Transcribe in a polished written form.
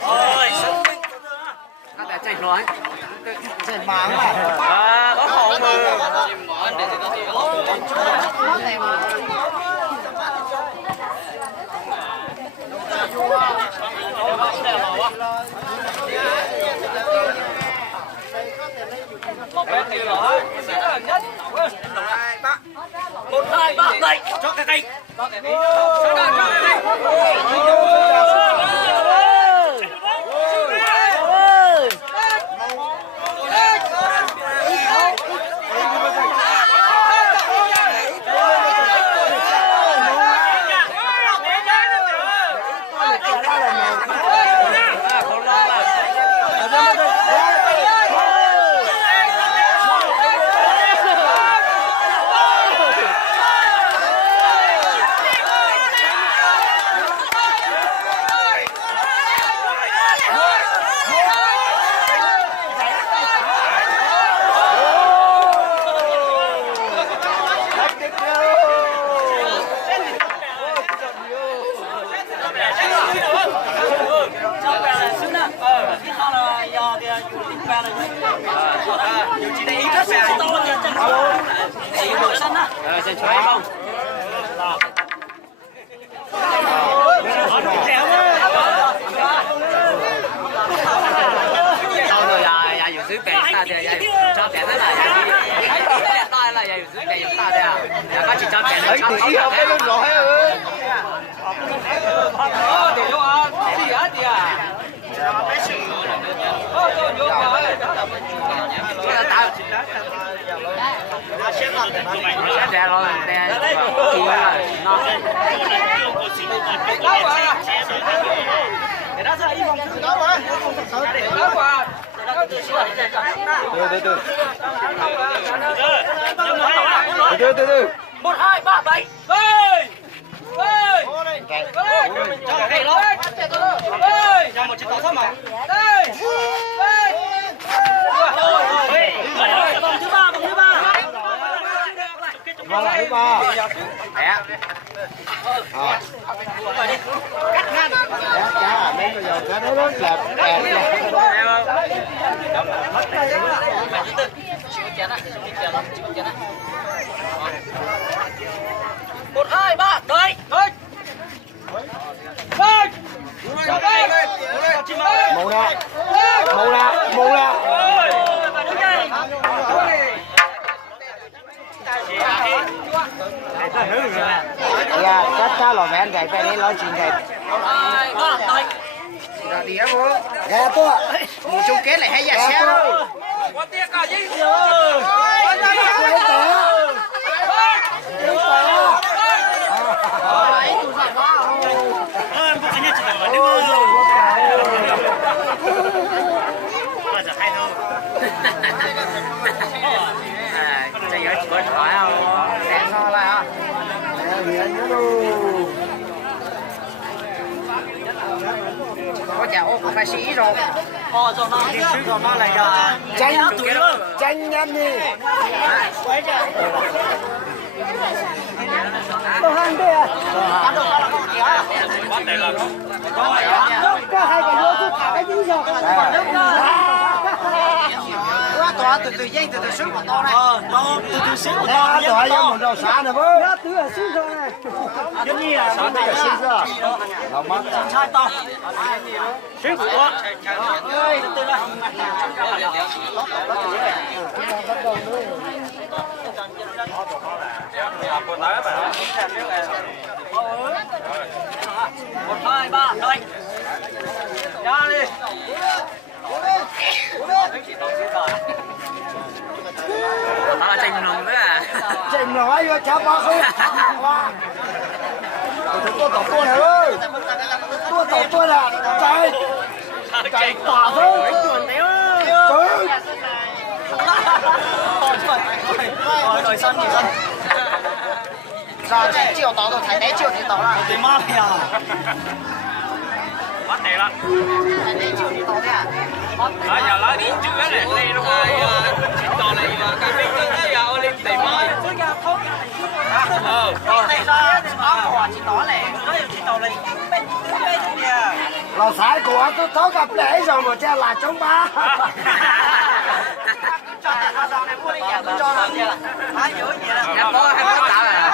Ôi, các bạn chạy nói. Chạy máng à? à, có hồn mà. Một hai ba đây cho cái cây cho cái cây sẽ xoay không? Sau rồi là dùng dưới bè ta thì cho bè thế này ta là dùng dưới bè dùng ta đấy à? Là có chỉ cho bè nó cho nó cái luôn rồi. Để cho anh, gì á chị à? Sẽ đẹp rồi, đẹp rồi, nó. Để đó ra y vòng thứ đó mà. Đó mà. Từ. 1 2 3 7. Ơi. Ơi. Cho cái đó. Ơi. Cho một chiếc tàu thấp mà. Đây. Vòng thứ ba. Vòng thứ ba. Mẹ. Cắt ngăn. Cá mấy bây giờ cá nó rất là đẹp. Một hai ba tới. Màu ra. Dạ, cắt cá lò vẹn vậy phải đi nói chuyện thiệt. Rồi đi á bố. Gà to. Một chung kết lại hay giả xe đâu. Có tiếc cả gì? Chạy ở chỗ thoại không? Xe so lại à? Có chả ô không phải sĩ rồi. Rồi nó đi trước rồi nó lại ra. Tranh nhanh đi. Đồ hàng đây à? Có hai cái lúa cứ thả cái gì rồi. To từ dây từ xuống mà to này. Nó từ xíu một to Đó, tỏi giống một đầu xá này với. Nó từ ở xuống rồi này. giống như là Xá này xí ra. Nó mất. sai to. Xíu của nó. Ơi, từ đây. Một hai ba đây. Ra đi. Tranh nồng nữa à? Tranh nói vô chả bao không. Tôi tổ này ơi. Tôi là chạy tỏa thôi. Rồi sân gì sân. Giờ chỉ chiều tỏ rồi thấy đấy chiều thì tỏ là. Thì má mày à. Bắt này đó. Thấy đấy chiều thì tỏ đấy à? Bây giờ lấy đi chứ cái này đi nó ai to này mà cái biết cái giờ lên tìm mai. Cái này ra có quả chỉ tỏ lẻ. Nó chỉ tàu này. Lo 泰國都偷個比上我只辣中吧。入波打啊！